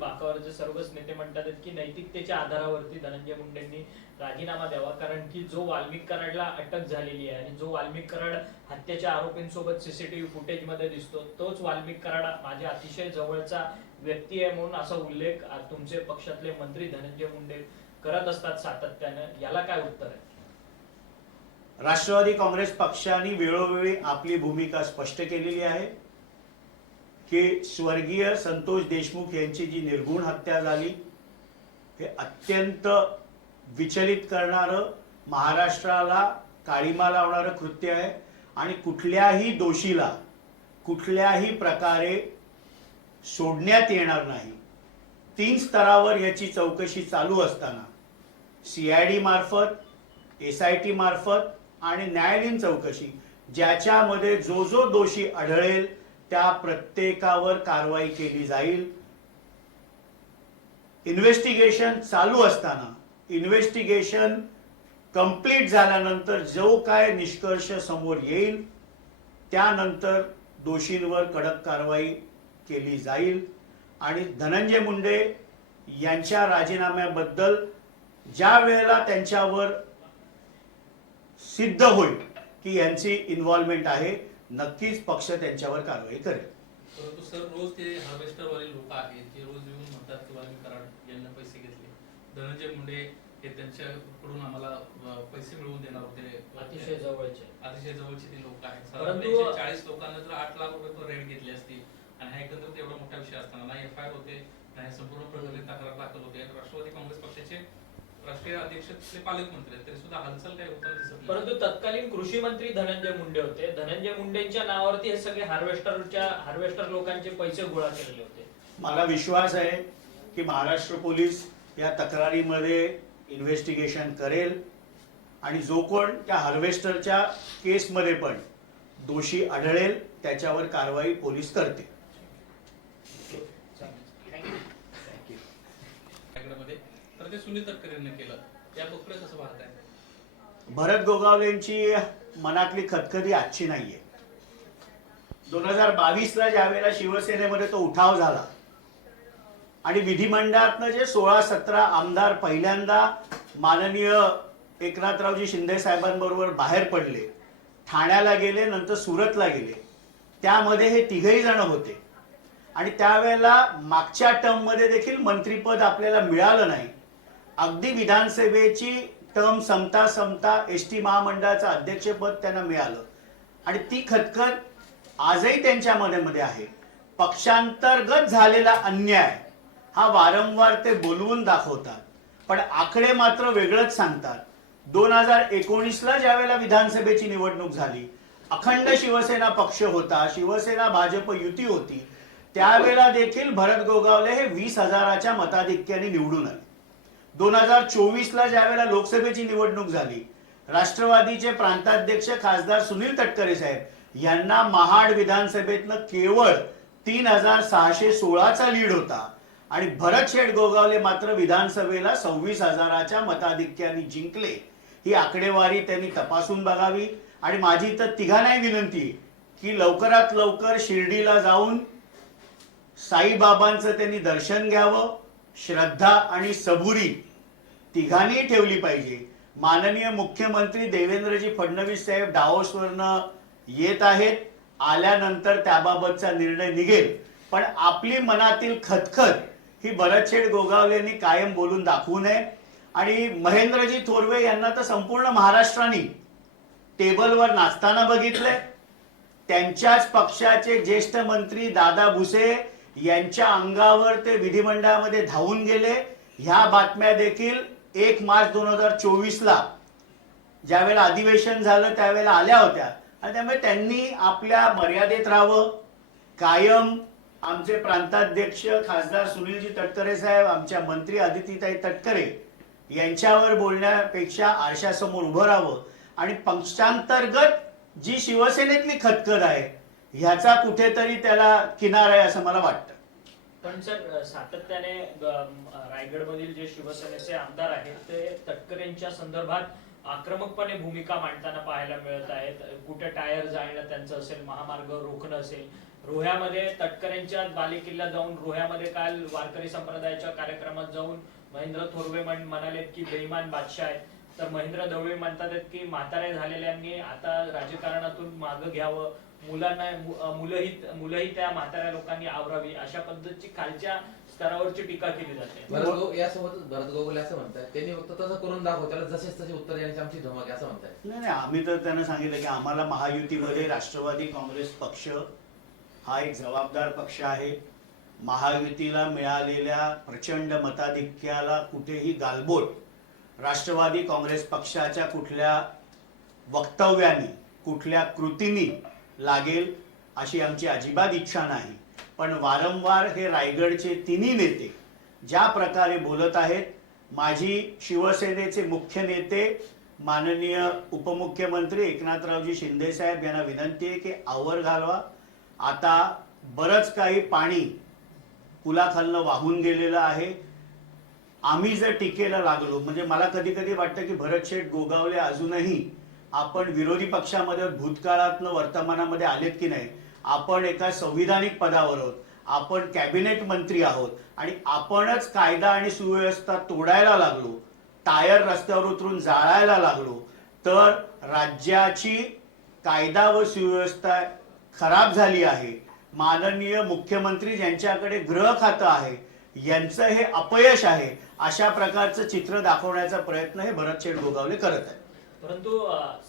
बाकावरचे सर्वच नेते म्हणतात की नैतिकतेच्या आधारावरती धनंजय मुंडेंनी राजीनामा द्यावा कारण की जो वाल्मिक कराडला अटक झालेली आहे आणि जो वाल्मिक कराड हत्येच्या आरोपींसोबत सीसीटीव्ही फुटेज मध्ये दिसतो तोच वाल्मिक कराड माझ्या अतिशय जवळचा व्यक्ती आहे म्हणून असा उल्लेख तुमचे पक्षातले मंत्री धनंजय मुंडे करत असतात सातत्यानं याला काय उत्तर आहे राष्ट्रवादी काँग्रेस पक्षाने वेळोवेळी आपली भूमिका स्पष्ट केलेली आहे की स्वर्गीय संतोष देशमुख यांची जी निर्गुण हत्या झाली हे अत्यंत विचलित करणारं महाराष्ट्राला काळीमा लावणारं कृत्य आहे आणि कुठल्याही दोषीला कुठल्याही प्रकारे सोडण्यात येणार नाही तीन स्तरावर याची चौकशी चालू असताना सी आय डी मार्फत एस आय टी मार्फत आणि न्यायालयीन चौकशी ज्याच्यामध्ये जो जो दोषी आढळेल त्या प्रत्येकावर कारवाई केली जाईल इन्व्हेस्टिगेशन चालू असताना इन्व्हेस्टिगेशन कंप्लीट झाल्यानंतर जो काय निष्कर्ष समोर येईल त्यानंतर दोषींवर कडक कारवाई केली जाईल आणि धनंजय मुंडे यांच्या राजीनाम्याबद्दल ज्या वेळेला त्यांच्यावर सिद्ध होईल की यांची इन्व्हॉल्वमेंट आहे नक्कीच पक्ष त्यांच्यावर कारवाई करेल परंतु सर रोज ते हार्वेस्टर वाले लोक आहेत ते रोज येऊन म्हणतात की आम्ही कराड यांना पैसे घेतले धनंजय मुंडे हे त्यांच्याकडून आम्हाला पैसे मिळवून देणार होते अतिशय जवळचे अतिशय जवळचे ते लोक आहेत परंतु चाळीस लोकांना जर आठ लाख रुपये पर रेट घेतली असती आणि हा एकंदर एवढा मोठा विषय असताना ना एफ आय होते ना संपूर्ण प्रकरणी तक्रार दाखल होते राष्ट्रवादी काँग्रेस पक्षाचे राष्ट्रीय अध्यक्ष पालकमंत्री आहेत तरी सुद्धा हालचाल काय होताना परंतु तत्कालीन कृषी मंत्री धनंजय मुंडे होते धनंजय मुंडेंच्या नावावरती हे सगळे हार्वेस्टरच्या हार्वेस्टर लोकांचे पैसे गोळा केलेले होते मला विश्वास आहे की महाराष्ट्र पोलीस या तक्रारीमध्ये इन्व्हेस्टिगेशन करेल आणि जो कोण त्या हार्वेस्टरच्या केसमध्ये पण दोषी आढळेल त्याच्यावर कारवाई पोलीस करते भरत गोगावले यांची भरत मनातली खतखती आजची नाहीये दोन हजार बावीसला वेळेला शिवसेनेमध्ये तो उठाव झाला आणि विधिमंडळातनं जे सोळा सतरा आमदार पहिल्यांदा माननीय एकनाथरावजी शिंदे साहेबांबरोबर बाहेर पडले ठाण्याला गेले नंतर सुरतला गेले त्यामध्ये हे तिघही जण होते आणि त्यावेळेला मागच्या टर्ममध्ये देखील मंत्रीपद आपल्याला मिळालं नाही अगदी विधानसभेची टर्म समता समता एस टी महामंडळाचं अध्यक्षपद त्यांना मिळालं आणि ती खतखत आजही त्यांच्या मध्ये आहे पक्षांतर्गत झालेला अन्याय हा वारंवार ते बोलवून दाखवतात पण आकडे मात्र वेगळंच सांगतात दोन हजार एकोणीसला वेळेला विधानसभेची निवडणूक झाली अखंड शिवसेना पक्ष होता शिवसेना भाजप युती होती त्यावेळेला देखील भरत गोगावले हे वीस हजाराच्या मताधिक्याने निवडून आले दोन हजार चोवीसला ज्यावेळेला लोकसभेची निवडणूक झाली राष्ट्रवादीचे प्रांताध्यक्ष खासदार सुनील तटकरे साहेब यांना महाड विधानसभेतनं केवळ तीन हजार सहाशे सोळाचा लीड होता आणि भरत शेठ गोगावले मात्र विधानसभेला सव्वीस हजाराच्या मताधिक्याने जिंकले ही आकडेवारी त्यांनी तपासून बघावी आणि माझी तर तिघांनाही विनंती की लवकरात लवकर शिर्डीला जाऊन साईबाबांचं त्यांनी दर्शन घ्यावं श्रद्धा आणि सबुरी तिघांनी ठेवली पाहिजे माननीय मुख्यमंत्री देवेंद्रजी फडणवीस साहेब डावोसवरनं येत आहेत आल्यानंतर त्याबाबतचा निर्णय निघेल पण आपली मनातील खतखत ही भरतशेठ गोगावलेंनी कायम बोलून दाखवू नये आणि महेंद्रजी थोरवे यांना तर संपूर्ण महाराष्ट्राने टेबलवर नाचताना बघितलंय त्यांच्याच पक्षाचे ज्येष्ठ मंत्री दादा भुसे यांच्या अंगावर ते विधिमंडळामध्ये धावून गेले ह्या बातम्या देखील एक मार्च दोन हजार चोवीसला ज्यावेळेला अधिवेशन झालं त्यावेळेला आल्या होत्या आणि त्यामुळे त्यांनी आपल्या मर्यादेत राहावं कायम आमचे प्रांताध्यक्ष खासदार सुनीलजी तटकरे साहेब आमच्या मंत्री आदितीताई तटकरे यांच्यावर बोलण्यापेक्षा आरशासमोर उभं राहावं आणि पक्षांतर्गत जी शिवसेनेतली खतखत आहे ह्याचा कुठेतरी त्याला किनार आहे असं मला वाटतं पण सर सातत्याने रायगडमधील जे शिवसेनेचे आमदार आहेत ते तटकरेंच्या संदर्भात आक्रमकपणे भूमिका मांडताना पाहायला मिळत आहेत कुठे टायर जाळणं त्यांचं असेल महामार्ग रोखणं असेल रोह्यामध्ये तटकरेंच्या बालेकिल्ला जाऊन रोह्यामध्ये काल वारकरी संप्रदायाच्या कार्यक्रमात जाऊन महेंद्र थोरवे म्हणाले की बेईमान बादशाह आहेत तर महेंद्र दवळे म्हणतात की म्हातारे झालेल्यांनी आता राजकारणातून माग घ्यावं मुलांना मुलंही मुलंही त्या म्हाताऱ्या लोकांनी आवरावी अशा पद्धतीची खालच्या स्तरावरची टीका केली जाते यासोबतच भरत गोगले असं म्हणतात त्यांनी फक्त तसं करून दाखव त्याला जसे तसे उत्तर देण्याची आमची धमक असं म्हणतात नाही नाही आम्ही तर त्यांना सांगितलं की आम्हाला महायुतीमध्ये राष्ट्रवादी काँग्रेस पक्ष हा एक जबाबदार पक्ष आहे महायुतीला मिळालेल्या प्रचंड मताधिक्याला कुठेही गालबोट राष्ट्रवादी काँग्रेस पक्षाच्या कुठल्या वक्तव्यानी कुठल्या कृतीनी लागेल अशी आमची अजिबात इच्छा नाही पण वारंवार हे रायगडचे तिन्ही नेते ज्या प्रकारे बोलत आहेत माझी शिवसेनेचे मुख्य नेते माननीय उपमुख्यमंत्री एकनाथरावजी शिंदेसाहेब यांना विनंती आहे की आवर घालवा आता बरंच काही पाणी पुलाखालनं वाहून गेलेलं आहे आम्ही जर टीकेला लागलो म्हणजे मला कधी कधी वाटतं की भरत शेठ गोगावले अजूनही आपण विरोधी पक्षामध्ये भूतकाळातलं वर्तमानामध्ये आलेत की नाही आपण एका संविधानिक पदावर आहोत आपण कॅबिनेट मंत्री आहोत आणि आपणच कायदा आणि सुव्यवस्था तोडायला लागलो टायर रस्त्यावर उतरून जाळायला लागलो तर राज्याची कायदा व सुव्यवस्था खराब झाली आहे माननीय मुख्यमंत्री ज्यांच्याकडे गृह खातं आहे यांचं हे अपयश आहे अशा प्रकारचं चित्र दाखवण्याचा प्रयत्न हे भरत शेठ गोगावले करत आहेत परंतु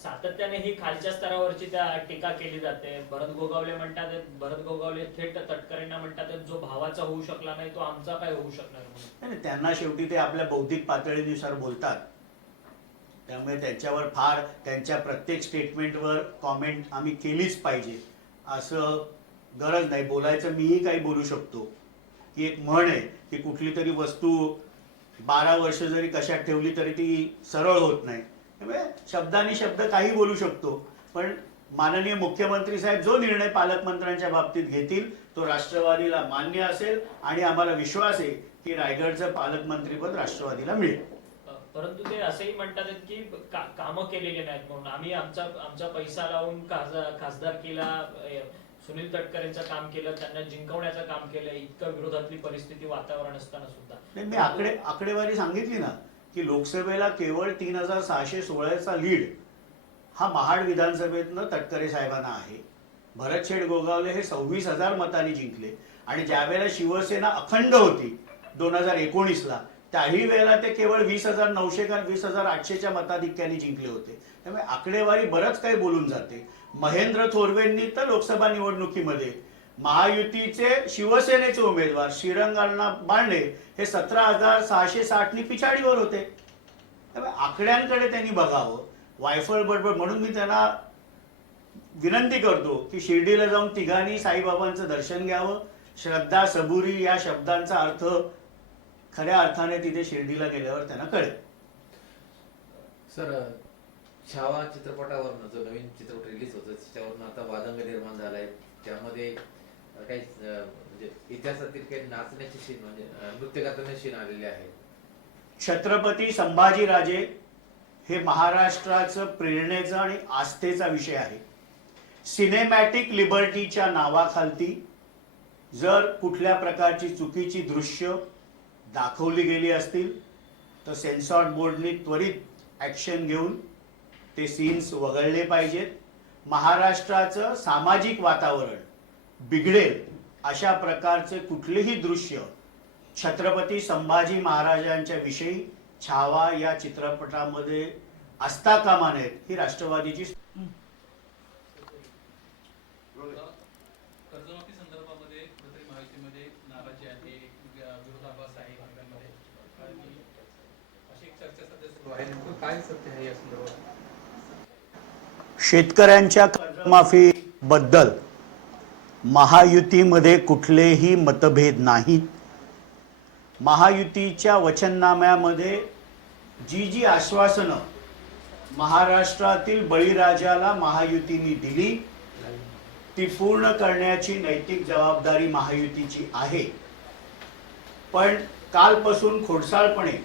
सातत्याने ही खालच्या स्तरावरची त्या टीका केली जाते भरत गोगावले म्हणतात भरत गोगावले थेट तटकरेंना म्हणतात जो भावाचा होऊ शकला नाही तो आमचा काय होऊ शकणार नाही त्यांना शेवटी ते आपल्या बौद्धिक पातळीनुसार बोलतात त्यामुळे त्यांच्यावर फार त्यांच्या प्रत्येक स्टेटमेंटवर कॉमेंट आम्ही केलीच पाहिजे असं गरज नाही बोलायचं मीही काही बोलू शकतो एक म्हण आहे की कुठली तरी वस्तू बारा वर्ष जरी कशात ठेवली तरी ती सरळ होत नाही त्यामुळे शब्दाने शब्द काही बोलू शकतो पण माननीय मुख्यमंत्री साहेब जो निर्णय पालकमंत्र्यांच्या बाबतीत घेतील तो राष्ट्रवादीला मान्य असेल आणि आम्हाला विश्वास आहे की रायगडचं पालकमंत्रीपद राष्ट्रवादीला मिळेल परंतु ते असेही म्हणतात की कामं केलेली नाहीत म्हणून आम्ही आमचा आमचा पैसा लावून खासदार केला सुनील तटकरेचं काम केलं त्यांना जिंकवण्याचं काम केलं इतकं विरोधातली परिस्थिती वातावरण असताना सुद्धा मी आकडे आकडेवारी सांगितली ना की लोकसभेला केवळ तीन हजार सहाशे सोळाचा लीड हा महाड विधानसभेतनं तटकरे साहेबांना आहे भरत शेठ गोगावले हे सव्वीस हजार मतांनी जिंकले आणि ज्यावेळेला शिवसेना अखंड होती दोन हजार एकोणीसला त्याही वेळेला ते केवळ वीस हजार नऊशे का वीस हजार आठशेच्या मताधिक्याने जिंकले होते त्यामुळे आकडेवारी बरंच काही बोलून जाते महेंद्र थोरवेंनी तर लोकसभा निवडणुकीमध्ये महायुतीचे शिवसेनेचे उमेदवार श्रीरंगांना बांडे हे सतरा हजार सहाशे साठनी पिछाडीवर होते आकड्यांकडे त्यांनी बघावं वायफळ बडबड म्हणून मी त्यांना विनंती करतो की शिर्डीला जाऊन तिघांनी साईबाबांचं दर्शन घ्यावं श्रद्धा सबुरी या शब्दांचा अर्थ खऱ्या अर्थाने तिथे शिर्डीला गेल्यावर त्यांना कळेल सर छावा चित्रपटावरनं जो नवीन चित्रपट रिलीज होतो त्याच्यावरनं आता वादंग निर्माण झालाय त्यामध्ये काही म्हणजे इतिहासातील काही नाचण्याची सीन म्हणजे नृत्य सीन आलेले आहे छत्रपती संभाजीराजे हे महाराष्ट्राचं प्रेरणेचं आणि आस्थेचा विषय आहे सिनेमॅटिक लिबर्टीच्या नावाखालती जर कुठल्या प्रकारची चुकीची दृश्य दाखवली गेली असतील तर सेन्सॉर बोर्डने त्वरित ॲक्शन घेऊन ते सीन्स वगळले पाहिजेत महाराष्ट्राचं सामाजिक वातावरण बिघडेल अशा प्रकारचे कुठलेही दृश्य छत्रपती संभाजी महाराजांच्या विषयी छावा या चित्रपटामध्ये असता कामा नयेत ही राष्ट्रवादीची काय सत्य आहे या संदर्भात शेतकऱ्यांच्या कर्जमाफी बद्दल महायुतीमध्ये कुठलेही मतभेद नाहीत महायुतीच्या वचननाम्यामध्ये जी जी आश्वासनं महाराष्ट्रातील बळीराजाला महायुतीने दिली ती पूर्ण करण्याची नैतिक जबाबदारी महायुतीची आहे पण कालपासून खोडसाळपणे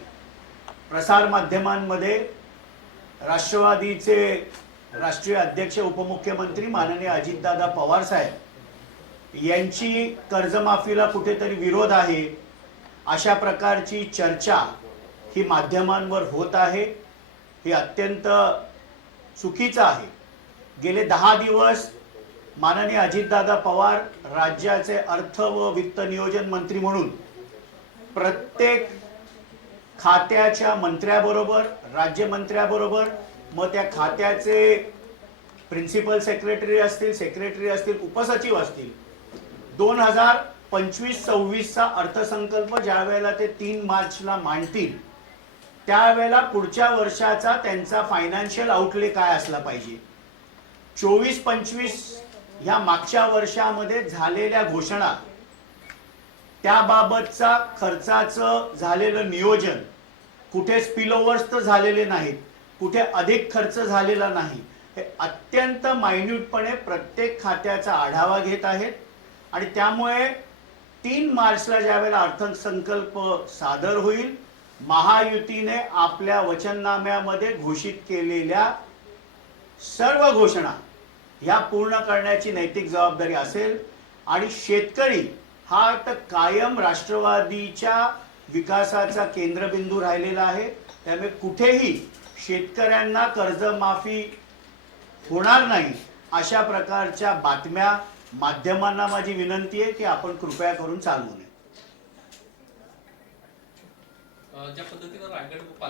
प्रसारमाध्यमांमध्ये राष्ट्रवादीचे राष्ट्रीय अध्यक्ष उपमुख्यमंत्री माननीय अजितदादा पवार साहेब यांची कर्जमाफीला कुठेतरी विरोध आहे अशा प्रकारची चर्चा ही माध्यमांवर होत आहे हे अत्यंत चुकीचं आहे गेले दहा दिवस माननीय अजितदादा पवार राज्याचे अर्थ व वित्त नियोजन मंत्री म्हणून प्रत्येक खात्याच्या मंत्र्याबरोबर राज्यमंत्र्याबरोबर मग त्या खात्याचे प्रिन्सिपल सेक्रेटरी असतील सेक्रेटरी असतील उपसचिव असतील दोन हजार पंचवीस सव्वीसचा अर्थसंकल्प ज्या वेळेला ते तीन मार्चला मांडतील त्यावेळेला पुढच्या वर्षाचा त्यांचा फायनान्शियल आउटले काय असला पाहिजे चोवीस पंचवीस ह्या मागच्या वर्षामध्ये झालेल्या घोषणा त्याबाबतचा खर्चाचं झालेलं नियोजन कुठे स्पिलओव्हर्स तर झालेले नाहीत कुठे अधिक खर्च झालेला नाही हे अत्यंत मायन्यूटपणे प्रत्येक खात्याचा आढावा घेत आहेत आणि त्यामुळे तीन मार्चला ज्यावेळेला अर्थसंकल्प सादर होईल महायुतीने आपल्या वचननाम्यामध्ये घोषित केलेल्या सर्व घोषणा ह्या पूर्ण करण्याची नैतिक जबाबदारी असेल आणि शेतकरी हा तर कायम राष्ट्रवादीच्या विकासाचा केंद्रबिंदू राहिलेला आहे त्यामुळे कुठेही शेतकऱ्यांना कर्जमाफी होणार नाही अशा प्रकारच्या बातम्या माध्यमांना माझी विनंती आहे की आपण कृपया करून चालवू नये ज्या पद्धतीनं रायगड